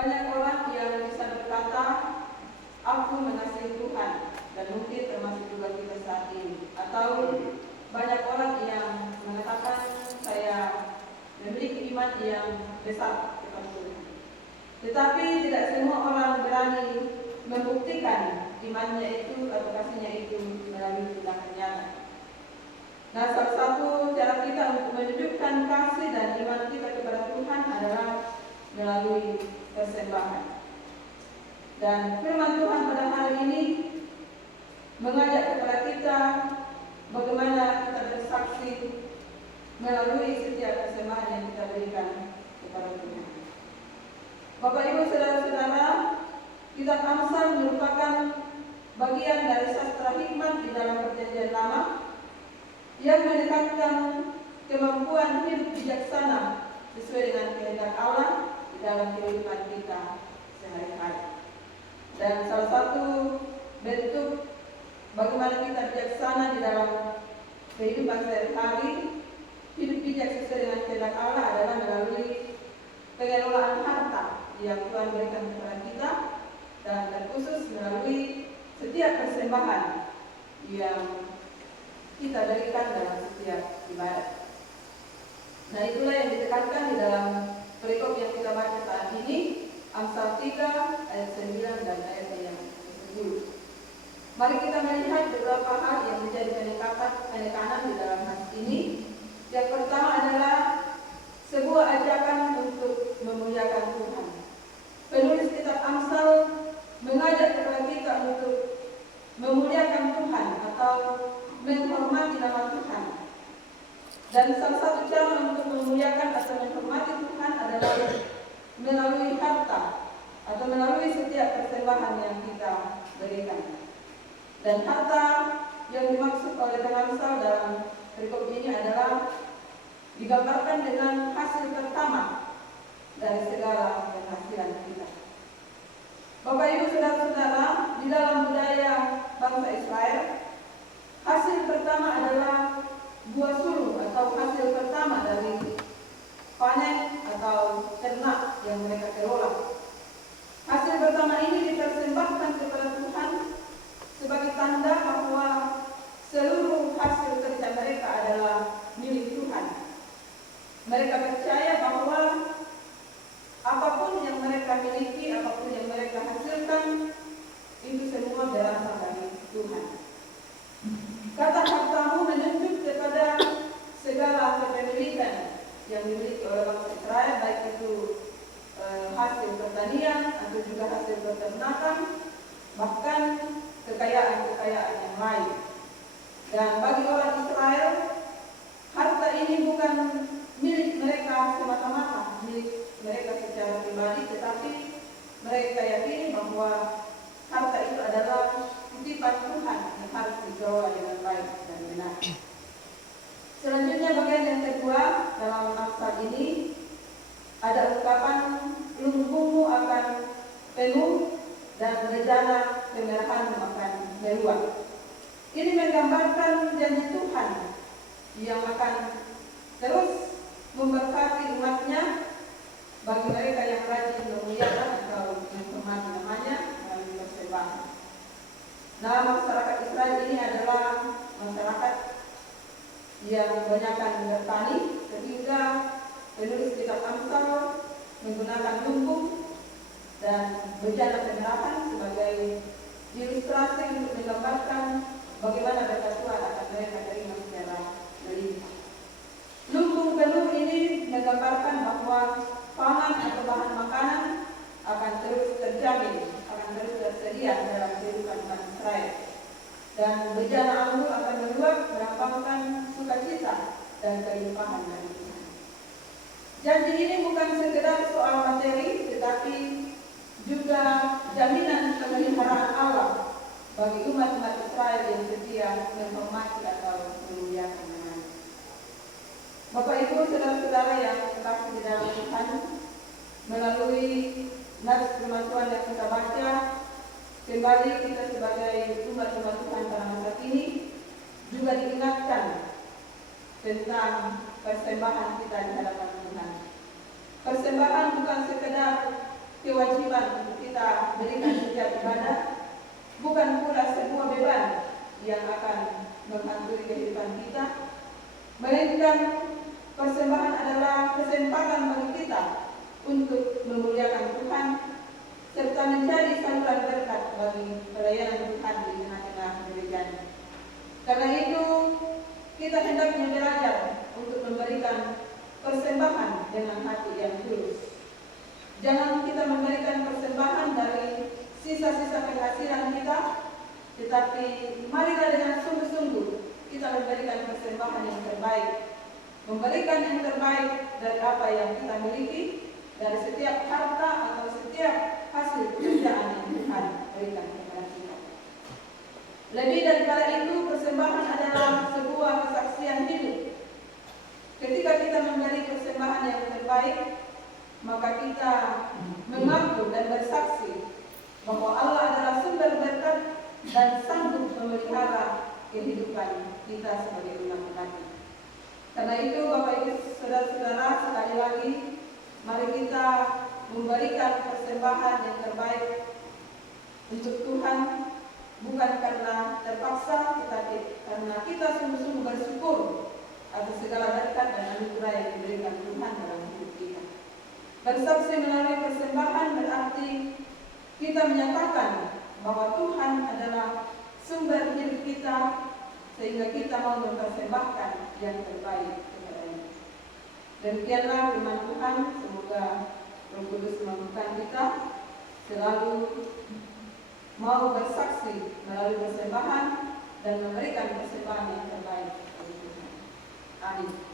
Banyak orang yang bisa berkata, aku mengasihi Tuhan, dan mungkin termasuk juga kita saat ini. Atau banyak orang yang mengatakan, saya memiliki iman yang besar kepada Tuhan. Tetapi tidak semua orang berani membuktikan imannya itu atau kasihnya itu melalui tindakan nyata. Nah, salah satu cara kita untuk menunjukkan kasih dan iman kita kepada Tuhan adalah melalui persembahan. Dan firman Tuhan pada hari ini mengajak kepada kita bagaimana kita bersaksi melalui setiap persembahan yang kita berikan kepada Tuhan. Bapak Ibu saudara-saudara, kitab Amsal merupakan bagian dari sastra hikmat di dalam Perjanjian Lama yang menekankan kemampuan hidup bijaksana sesuai dengan kehendak Allah di dalam kehidupan kita sehari-hari. Dan salah satu bentuk bagaimana kita bijaksana di dalam kehidupan sehari-hari, hidup bijak sesuai dengan kehendak Allah adalah melalui pengelolaan harta yang Tuhan berikan kepada kita, dan terkhusus melalui setiap persembahan yang kita berikan dalam setiap ibadah. Nah, itulah yang ditekankan di dalam perikop yang kita baca saat ini, Amsal 3 ayat 9 dan ayat yang 10. Mari kita melihat beberapa hal yang menjadi penekanan di dalam hadis ini. Yang pertama adalah sebuah ajakan untuk memuliakan Tuhan. Penulis kitab Amsal mengajak kepada kita untuk memuliakan Tuhan atau menghormati nama Tuhan. Dan salah satu cara untuk memuliakan atau menghormati Tuhan adalah melalui harta atau melalui setiap persembahan yang kita berikan. Dan harta yang dimaksud oleh Amsal dalam perikop ini adalah digambarkan dengan hasil pertama dari segala penghasilan kita. Bapak Ibu saudara-saudara, di dalam budaya bangsa Israel, hasil pertama adalah buah sulung atau hasil pertama dari panen atau ternak yang mereka kelola. Hasil pertama ini dipersembahkan kepada Tuhan sebagai tanda bahwa seluruh hasil kerja mereka adalah milik Tuhan. Mereka percaya bahwa apapun yang mereka miliki, apapun yang mereka hasilkan, itu semua berasal dari Tuhan. Kata hartamu menunjuk kepada segala kepemilikan yang dimiliki oleh bangsa Israel, baik itu hasil pertanian atau juga hasil peternakan, bahkan kekayaan-kekayaan yang lain. Dan bagi orang Israel, harta ini bukan milik mereka semata-mata, milik mereka secara pribadi, tetapi mereka yakini bahwa harta itu adalah titipan Tuhan yang harus dikelola dengan baik dan benar. Selanjutnya bagian yang kedua dalam Amsal ini ada ungkapan lumbungmu akan penuh dan bejana kemerahanmu akan meluap. Ini menggambarkan janji Tuhan yang akan terus memberkati umatnya bagi mereka yang rajin memuliakan atau menghormati namanya melalui persembahan. Nah, masyarakat Israel ini adalah masyarakat yang kebanyakan bertani, sehingga penulis kitab Amsal menggunakan lumbung dan bejana kemerahan sebagai ilustrasi untuk menggambarkan bagaimana berkat Tuhan akan mereka terima secara melimpah. Lumbung penuh ini menggambarkan bahwa pangan atau bahan makanan akan terus terjamin, akan terus tersedia dalam kehidupan umat Israel. Dan bejana anggur akan meluap melambangkan sukacita dan kelimpahan dari Tuhan. Janji ini bukan sekedar soal materi, tetapi juga jaminan pemeliharaan Allah bagi umat-umat Israel yang setia menghormati atau memuliakan namanya. Bapak Ibu saudara-saudara yang terkasih di dalam Tuhan, melalui nas firman Tuhan yang kita baca, kembali kita sebagai umat-umat Tuhan pada masa ini juga diingatkan tentang persembahan kita di hadapan Tuhan. Persembahan bukan sekedar kewajiban kewajiban untuk kita berikan setiap ibadah, bukan pula sebuah beban yang akan menghantui kehidupan kita, melainkan persembahan adalah kesempatan bagi kita untuk memuliakan Tuhan serta menjadi saluran berkat bagi pelayanan Tuhan di tengah-tengah gereja. Karena itu, kita hendaknya belajar untuk memberikan persembahan dengan hati yang tulus. Jangan kita memberikan persembahan dari sisa-sisa penghasilan kita, tetapi marilah dengan sungguh-sungguh kita memberikan persembahan yang terbaik. Memberikan yang terbaik dari apa yang kita miliki, dari setiap harta atau setiap hasil pekerjaan yang Tuhan berikan kepada kita. Lebih daripada itu, persembahan adalah sebuah kesaksian hidup. Ketika kita memberi persembahan yang terbaik, maka kita mengaku dan bersaksi bahwa Allah adalah sumber berkat dan sanggup memelihara kehidupan kita sebagai umat-umatnya. Karena itu, Bapak Ibu Saudara-saudara, sekali lagi, mari kita memberikan persembahan yang terbaik untuk Tuhan, bukan karena terpaksa, tetapi karena kita sungguh-sungguh bersyukur atas segala berkat dan anugerah yang diberikan Tuhan dalam hidup kita. Bersaksi melalui persembahan berarti kita menyatakan bahwa Tuhan adalah sumber hidup kita, sehingga kita mau mempersembahkan yang terbaik kepada-Nya. Demikianlah firman Tuhan. Semoga Roh Kudus memampukan kita selalu mau bersaksi melalui persembahan dan memberikan persembahan yang terbaik bagi Tuhan. Amin.